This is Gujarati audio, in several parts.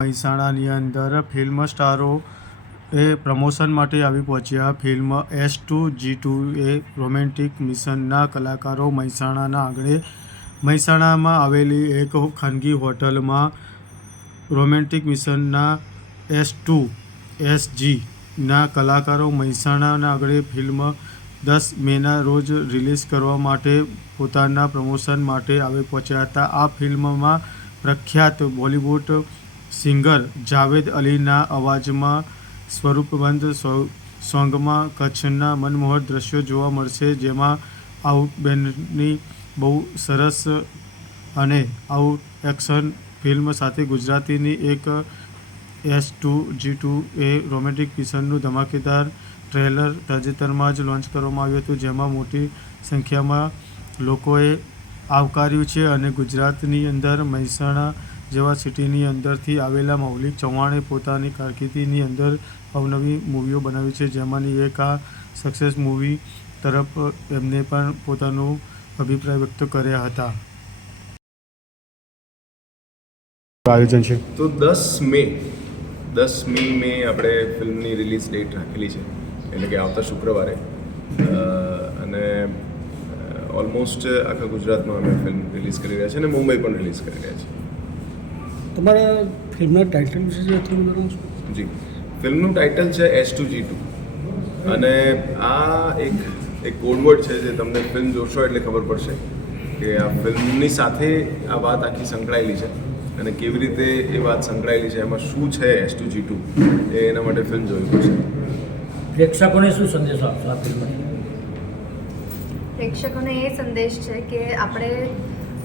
મહેસાણાની અંદર ફિલ્મ સ્ટારો એ પ્રમોશન માટે આવી પહોંચ્યા. Film S two, G two A romantic મિશનના કલાકારો મહેસાણાના આંગણે. મહેસાણામાં આવેલી એક ખાનગી હોટલમાં રોમેન્ટિક મિશનના એસ ટુ, એસ જીના કલાકારો મહેસાણાના આગળ ફિલ્મ દસ મેના રોજ રિલીઝ કરવા માટે પોતાના પ્રમોશન માટે આવી પહોંચ્યા હતા. આ ફિલ્મમાં પ્રખ્યાત બોલિવૂડ સિંગર જાવેદ અલીના અવાજમાં સ્વરૂપબંધ સોંગમાં કચ્છના મનમોહક દ્રશ્યો જોવા મળશે, જેમાં આઉટબેન્ડની બહુ સરસ અને આઉટ એક્શન ફિલ્મ સાથે ગુજરાતીની એક S two G two A romantic મિશનનું ધમાકેદાર ટ્રેલર તાજેતરમાં જ લોન્ચ કરવામાં આવ્યું હતું, જેમાં મોટી સંખ્યામાં લોકોએ આવકાર્યું છે અને ગુજરાતની અંદર મહેસાણા જેવા સિટીની અંદરથી આવેલા મૌલિક ચૌહાણે પોતાની કારકિર્દીની અંદર અવનવી મૂવીઓ બનાવી છે. જેમાંની એક આ સક્સેસ મૂવી તરફ એમને પણ પોતાનો અભિપ્રાય વ્યક્ત કર્યા હતા. આયોજન છે? તો દસ મે દસ મે મે આપણે ફિલ્મની રિલીઝ ડેટ રાખેલી છે. એટલે કે આવતા શુક્રવારે. અને ઓલમોસ્ટ આખા ગુજરાતમાં અમે ફિલ્મ રિલીઝ કરી રહ્યા છીએ અને મુંબઈ પણ રિલીઝ કરી રહ્યા છીએ. તમારા ફિલ્મના ટાઇટલ વિશે જે થોડું જણાવશો જી. ફિલ્મનું ટાઇટલ છે એસ ટુ જી ટુ અને આ એક એક કોડવર્ડ છે જે તમને ફિલ્મ જોશો એટલે ખબર પડશે કે આ ફિલ્મની સાથે આ વાત આખી સંકળાયેલી છે અને કેવી રીતે એ વાત સંકળાયેલી છે એમાં શું છે S two G two A એના માટે ફિલ્મ જોવી પડશે. પ્રેક્ષકોને શું સંદેશો આપશો આ ફિલ્મ પ્રેક્ષકોને એ સંદેશ છે કે આપણે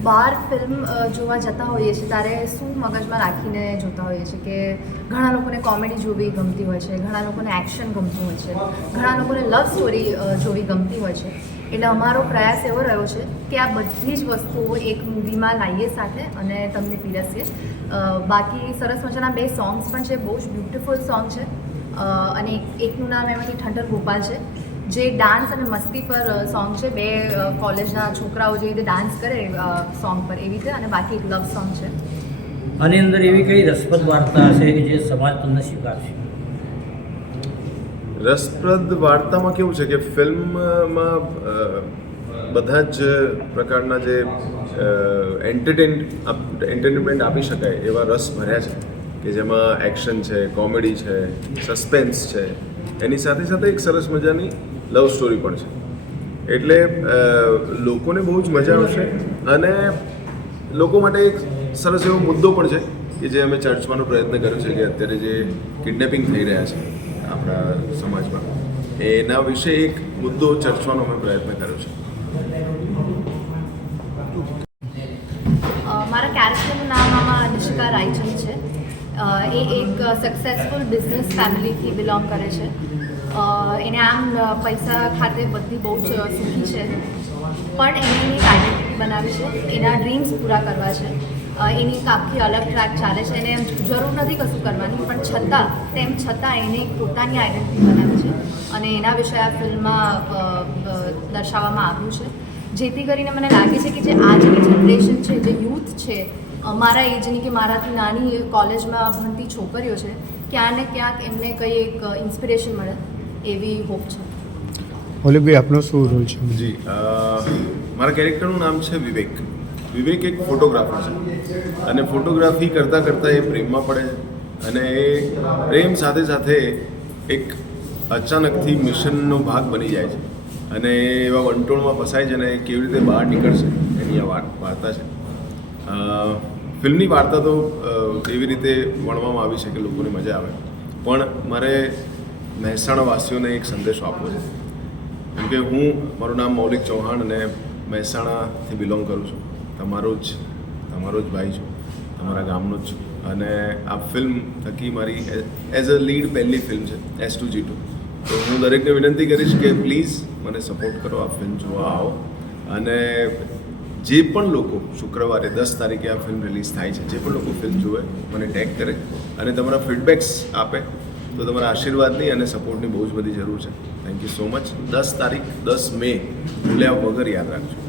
બહાર ફિલ્મ જોવા જતા હોઈએ છીએ, ત્યારે શું મગજમાં રાખીને જોતા હોઈએ છીએ કે ઘણા લોકોને કોમેડી જોવી ગમતી હોય છે, ઘણા લોકોને એક્શન ગમતું હોય છે, ઘણા લોકોને લવ સ્ટોરી જોવી ગમતી હોય છે. એટલે અમારો પ્રયાસ એવો રહ્યો છે કે આ બધી જ વસ્તુઓ એક મૂવીમાં લાવીએ સાથે અને તમને પીરસીએ. બાકી સરસ મજાના બે સોંગ્સ પણ છે, બહુ જ બ્યુટિફુલ સોંગ છે. અને એકનું નામ એમાંથી ઠંડર ગોપાલ છે. જે ડાન્સ અને મસ્તી પર સોંગ છે બે કોલેજના છોકરાઓ જે રીતે ડાન્સ કરે સોંગ પર એવી રીતે અને બાકી એક લવ સોંગ છે. આની અંદર એવી કઈ રસપ્રદ વાર્તા હશે કે જે સમાજ તમને સ્વીકારશે? રસપ્રદ વાર્તામાં કેવું છે કે ફિલ્મમાં બધા જ પ્રકારના જે એન્ટરટેન એન્ટરટેનમેન્ટ આપી શકાય એવા રસ ભર્યા છે. કે જેમાં એક્શન છે કોમેડી છે સસ્પેન્સ છે. એની સાથે સાથે એક સરસ મજાની લવ સ્ટોરી પણ છે. એટલે લોકોને બહુ જ મજા આવશે અને લોકો માટે એક સરસ એવો મુદ્દો પણ છે કે જે અમે ચર્ચવાનો પ્રયત્ન કર્યો છે કે અત્યારે જે કિડનેપિંગ થઈ રહ્યા છે આપણા સમાજમાં, એના વિશે એક મુદ્દો ચર્ચવાનો અમે પ્રયત્ન કર્યો છે. મારા કેરેક્ટરનું નામ આમાં નિશિકા રાયચંદ છે. એ એક સક્સેસફુલ બિઝનેસ ફેમિલીથી બિલોંગ કરે છે. એને આમ પૈસા ખાતે બધી બહુ જ સુખી છે. પણ એને એની આઈડેન્ટિટી બનાવી છે. એના ડ્રીમ્સ પૂરા કરવા છે. એની કાપથી અલગ ટ્રેક ચાલે છે. એને જરૂર નથી કશું કરવાની, પણ છતાં, તેમ છતાં એને પોતાની આઈડેન્ટિટી બનાવી છે. અને એના વિશે આ ફિલ્મમાં દર્શાવવામાં આવ્યું છે. જેથી કરીને મને લાગે છે કે જે આજની જનરેશન છે, જે યુથ છે મારા એજની કે મારાથી નાની કોલેજમાં ભણતી છોકરીઓ છે ક્યાં ને ક્યાંક એમને કંઈ એક ઇન્સ્પિરેશન મળે. એવી હોપ છે. ઓલિવભાઈ આપનો શું રોલ છે? જી મારા કેરેક્ટરનું નામ છે વિવેક. વિવેક એક ફોટોગ્રાફર છે. અને ફોટોગ્રાફી કરતાં કરતાં એ પ્રેમમાં પડે છે. અને એ પ્રેમ સાથે સાથે એક અચાનકથી મિશનનો ભાગ બની જાય છે. અને એ એવા વંટોળમાં ફસાય છે અને એ કેવી રીતે બહાર નીકળશે એની આ વાત વાર્તા છે. ફિલ્મની વાર્તા તો એવી રીતે વણવામાં આવી છે કે લોકોને મજા આવે. પણ મારે મહેસાણા વાસીઓને એક સંદેશો આપવો છે. કેમ કે હું, મારું નામ મૌલિક ચૌહાણ અને મહેસાણાથી બિલોંગ કરું છું. તમારો જ તમારો જ ભાઈ છું. તમારા ગામનો જ છું. અને આ ફિલ્મ થકી મારી એઝ અ લીડ પહેલી ફિલ્મ છે એસ ટુ જી ટુ તો હું દરેકને વિનંતી કરીશ કે પ્લીઝ મને સપોર્ટ કરો આ ફિલ્મ જોવા આવો. અને જે પણ લોકો શુક્રવારે દસ તારીખે આ ફિલ્મ રિલીઝ થાય છે, જે પણ લોકો ફિલ્મ જુએ, મને ટેગ કરે અને તમારા ફીડબેક્સ આપે. તો તમારા આશીર્વાદની અને સપોર્ટની બહુ જ બધી જરૂર છે. થેન્ક યુ સો મચ દસ તારીખ, દસ મે. ભૂલ્યા વગર યાદ રાખજો.